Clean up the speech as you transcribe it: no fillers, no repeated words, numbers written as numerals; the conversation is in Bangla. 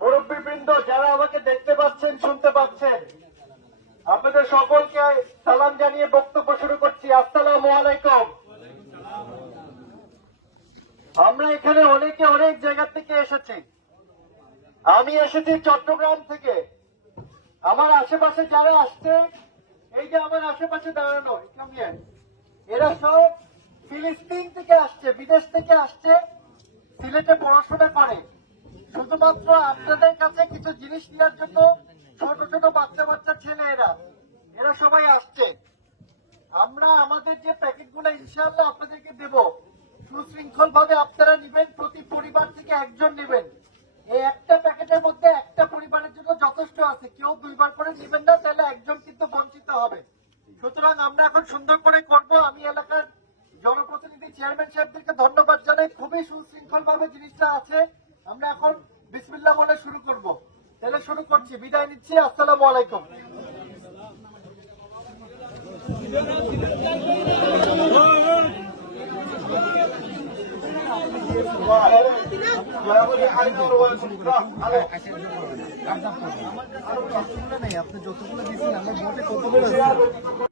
মুরব্বীবৃন্দ, যারা আমাকে দেখতে পাচ্ছেন, শুনতে পাচ্ছেন, আপনাদের সকলকে সালাম জানিয়ে বক্তব্য শুরু করছি। আসসালামু আলাইকুম। আমরা এখানে অনেকে অনেক জায়গা থেকে এসেছি। আমি এসেছি চট্টগ্রাম থেকে। আমার আশেপাশে যারা আসছে, এই যে আমার আশেপাশে দাঁড়ানো, এরা সব ফিলিস্তিন থেকে আসছে, বিদেশ থেকে আসছে, সিলেটে পড়াশোনা করে। শুধুমাত্র আপনাদের কাছে কিছু জিনিস নেওয়ার জন্য ছোট ছোট বাচ্চা বাচ্চা ছেলে এরা সবাই আসছে। আমরা আমাদের যে প্যাকেটগুলো ইনশাআল্লাহ আপনাদেরকে দেব, সুশৃঙ্খল ভাবে আপনারা নেবেন। প্রতি পরিবার থেকে একজন নেবেন। এই একটা প্যাকেটের মধ্যে একটা পরিবারের জন্য যথেষ্ট আছে। কেউ দুইবার করে নেবেন না, তাহলে একজন কিন্তু বঞ্চিত হবে। সুতরাং আমরা এখন সুন্দর করে করব। আমি এলাকার জনপ্রতিনিধি চেয়ারম্যান সাহেবদেরকে ধন্যবাদ জানাই। খুবই সুশৃঙ্খল ভাবে জিনিসটা আছে। আমরা এখন বিসমিল্লাহ বলে শুরু করব। তাহলে শুরু করছি, বিদায় নিচ্ছি। আসসালামু আলাইকুম। আপনি যতগুলো দিয়েছেন আমরা